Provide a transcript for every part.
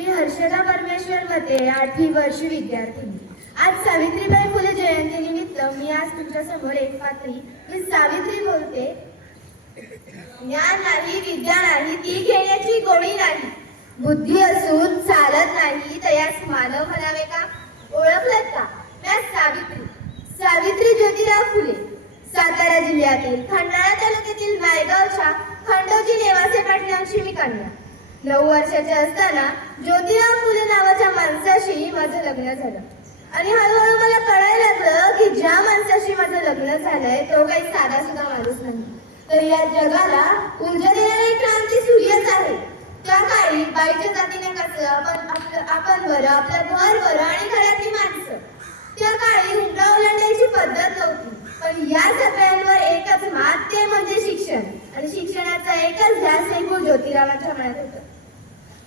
मी हर्षदा परमेश्वर मते 8वी वर्ष विद्यार्थिनी. आज सावित्रीबाई फुले जयंतीनिमित्त मी आज तुमच्या समोर एक पात्री मी सावित्री बोलते. ज्ञान नाही, विद्या नाही, ती घेण्याची गोडी नाही. बुद्धी असून चालत नाही, तयास मानव म्हणावे का? ओळखलत का? मी सावित्री, सावित्री ज्योतिराव फुले, सातारा जिल्ह्यातील खंडाळा तालुक्यातील नायगावच्या खंडोजी नेवासे पाटलांची मी कन्या. 9 वर्षाचे असताना ज्योतिराव फुले नावाच्या माणसाशी माझं लग्न झालं आणि हळूहळू मला कळायला लागलं की ज्या माणसाशी माझं लग्न झालंय तो काही साधा सुद्धा माणूस नाही, तर या जगाला ऊर्जा देणारी क्रांती सूर्यच आहे. त्या काळी बाईच्या जातीने कसं आपण बरं, आपलं घर बरं आणि घरातली माणसं. त्या काळी उमरा ओलांडायची पद्धत नव्हती, पण या सगळ्यांवर एकच मात, ते म्हणजे शिक्षण. आणि शिक्षणाचा एकच ध्यास एकूण ज्योतिरावांच्या मनात होतं.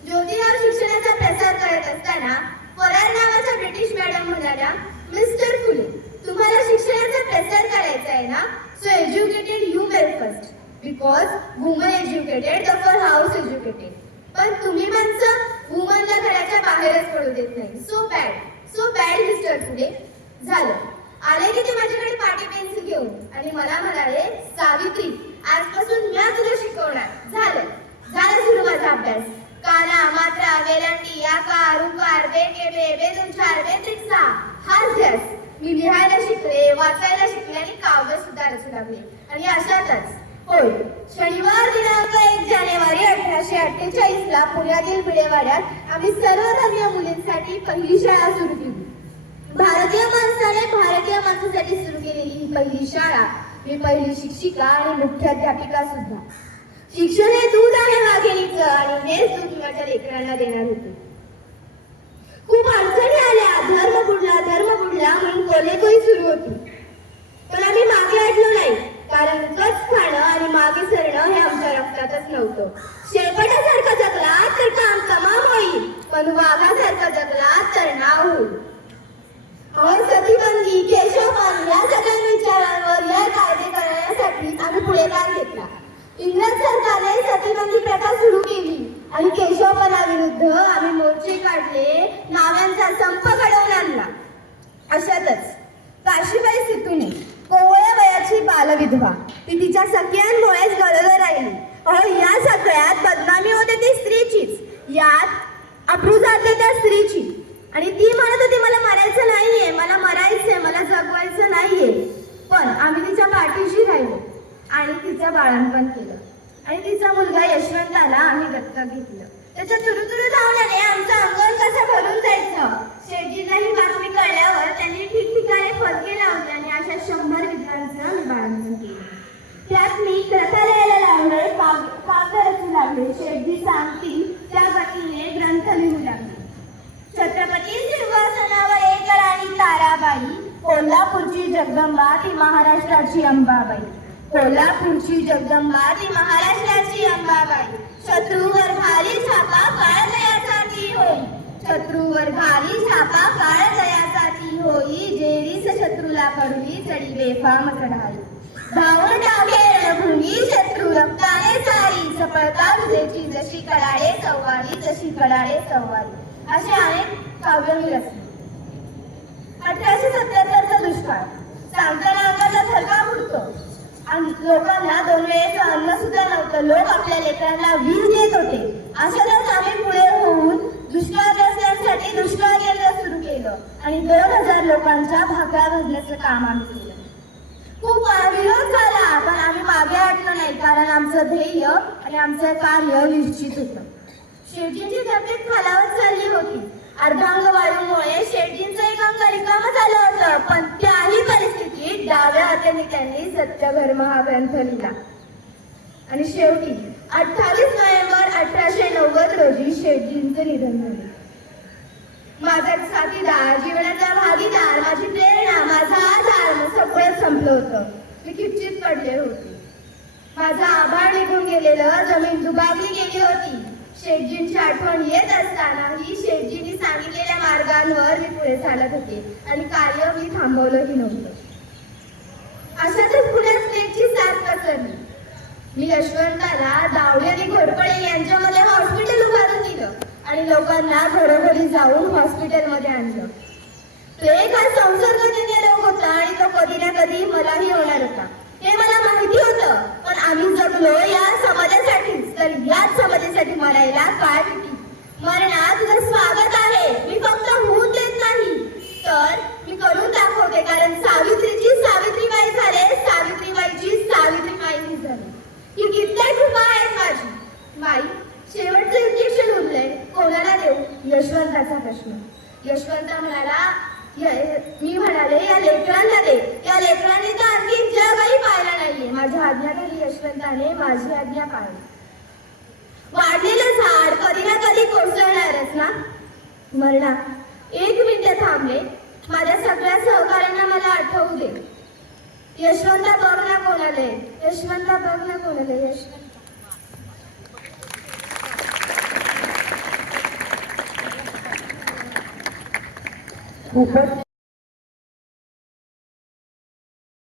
ज्योतिराव शिक्षणाचा प्रसार करत असताना फरार नावाच्या ब्रिटिश मॅडम म्हणाल्या, मिस्टर फुले, तुम्हाला शिक्षणाचा प्रसार करायचा आहे ना, so educated you well first, because woman educated the for house educated. पण तुम्ही माणसं वुमनला घराच्या बाहेरच पडू देत नाही. सो बॅड मिस्टर फुले. झालं, आले की ते माझ्याकडे पाटी पेन्सिल घेऊन आणि मला म्हणाले, सावित्री, आजपासून मी तुला शिकवणार. झालं सुरू माझा अभ्यास. काना, मात्रा, वेलांटी, आकार, उकार, बेके, बे, 2, 4, 3, 6 हाच ध्यास. मी लिहायला शिकले, वाचायला शिकले आणि काव्य सुद्धा रचू लागले. आणि अशातच होय, शनिवार दिनांक 1 जानेवारी 1848 ला पुण्यातील भिडेवाड्यात आम्ही सर्वधर्मीय मुलींसाठी पहिली शाळा सुरू केली. भारतीय माणसाने भारतीय माणसासाठी सुरू केलेली ही पहिली शाळा. मी पहिली शिक्षिका आणि मुख्याध्यापिका सुद्धा. शिक्षण हे दूध आहे वाघिणीचं आणि हेच दूध माझ्या लेकरांना देणार होते. खूप अडचणी आल्या, धर्म बुडला म्हणून कोलेकोई सुरू होती. पण आम्ही मागे हटलो नाही, कारण कच खाणं आणि मागे सरणं हे आमच्या रक्तातच नव्हतं. शेपटासारखा जगला तर काम तमाम होईल, पण वाघासारखा जगला तर नाव होईल. सतीबंदी, केशवपण या सगळ्या विचारांवर या कायदे करण्यासाठी आम्ही पुढाकार घेतला. इंग्रज सरकारने सतीबंदी प्रथा सुरू केली आणि केशवपणाविरुद्ध आम्ही मोर्चे काढले, नाव्यांचा संप घडवून आणला. अशातच काशीबाई सितूने, कोवळ्या वयाची बालविधवा, ती तिच्या सख्यांमुळेच गळलं राहिली. या सगळ्यात बदनामी होते ती स्त्रीचीच, यात अप्रू जाते त्या स्त्रीची. आणि ती म्हणत होती, मला मरायचं नाहीये, मला मरायचंय, मला जगवायचं नाहीये. पण आम्ही तिच्या पाठीशी राहिलो आणि तिचं बाळंतपण केलं. आणि तिचा मुलगा यशवंताला आम्ही दत्तक घेतलं. त्याच्या तुरुतुरु धावण्याने आमचं अंगण कसं भरून जायचं. शेठजींना ही बातमी कळल्यावर त्यांनी ठिकठिकाणी फलके लावले आणि अशा 100 विद्वांचं आम्ही बाळंतपण केलं. त्यात मी ग्रंथालयाला लावले, काव्य रचू लागले. शेठजी सांगतील त्या गतीने ग्रंथ लिहू लागले. छत्रपती सिंहासनावर एक राणी ताराबाई, कोल्हापूरची जगदंबा ती महाराष्ट्राची अंबाबाई. कोल्हापूरची जगदंबा ती महाराष्ट्राची अंबाबाई. शत्रूवर भारी छापा काळ दयासाठी होई, शत्रूवर भारी छापा काळ दयासाठी होई. जेरीस शत्रूला कडवी चढी बेफाम चढाई. धावून टाके रणभूमी शत्रू रक्ताने सारी. सफळता विजेची जशी कडाळे सवारी, जशी कडाळे सवारी. असे अनेक काव्य मी रचले. 1877चा दुष्काळ. सांगताना अंगाचा थरका फुटतो आणि लोकांना 2 वेळेचं अन्न सुद्धा नव्हतं. लोक आपल्या लेकरांना वीज देत होते. अशातच आम्ही पुढे होऊन दुष्काळग्रस्तांसाठी दुष्काळ केंद्र सुरू केलं आणि 2000 लोकांच्या भाकऱ्या भरण्याचं काम आम्ही केलं. खूप विरोध झाला, पण आम्ही मागे हटलो नाही, कारण आमचं ध्येय आणि आमचं कार्य निश्चित होतं. शेठजींची तब्येत खालावत चालली होती. अर्धांग वायूमुळे शेठजींचं एक अंग रिकामं झालं होतं. पण त्याही परिस्थितीत डाव्या हाताने त्यांनी सत्यधर्म हा ग्रंथ लिहिला. आणि शेवटी 28 नोव्हेंबर 1890 रोजी शेठजींचं निधन झाले. माझा साथीदार, जीवनाचा भागीदार, माझी प्रेरणा, माझा आधार सगळं संपलं होतं. मी खिपचित पडले होते. माझा आभाळ निघून गेलेलं, जमीन दुबावली गेली होती. शेठजींची आठवण येत असतानाही शेठजींनी सांगितलेल्या मार्गांवर मी पुढे चालत होते आणि कार्य मी थांबवलंही नव्हतं. अशातच पुण्यात स्नेकची साथ पसरली. मी यशवंताला दावडे आणि घोरपडे यांच्यामध्ये हॉस्पिटल उभारून दिलं आणि लोकांना घरोघरी जाऊन हॉस्पिटलमध्ये आणलं. प्लेग हा संसर्गजन्य रोग होता आणि तो कधी ना कधी मलाही होणार होता हे मला माहिती होतं. पण आम्ही जगलो या समाजासाठीच, तर याच समाजासाठी मरायला काय भीती. मरणा तुझं स्वागत आहे. मी फक्त होऊन देत नाही तर मी करून दाखवते, कारण सावित्रीची सावित्रीबाई झाले, सावित्रीबाईची सावित्रीबाई झाली. ही कित्येक कृपा आहेत माझी. बाई, शेवटचं इंजेक्शन उरलंय, कोणाला देऊ? यशवंताचा प्रश्न. यशवंत म्हणाला, मी म्हणाले या लेकरांना दे. या लेकरांनी तर आणखी जगही पाहिला नाहीये. माझ्या आज्ञाखाली यशवंताने माझी आज्ञा पाळली. वाढलेलं झाड कधी ना कधी कोसळणारच ना. मरणा 1 मिनिट थांबले. माझ्या सगळ्या सहकाऱ्यांना मला आठवू दे. यशवंता बघ ना कोणाले, यशवंता बघ ना कोणाले, यशवंत. खूपच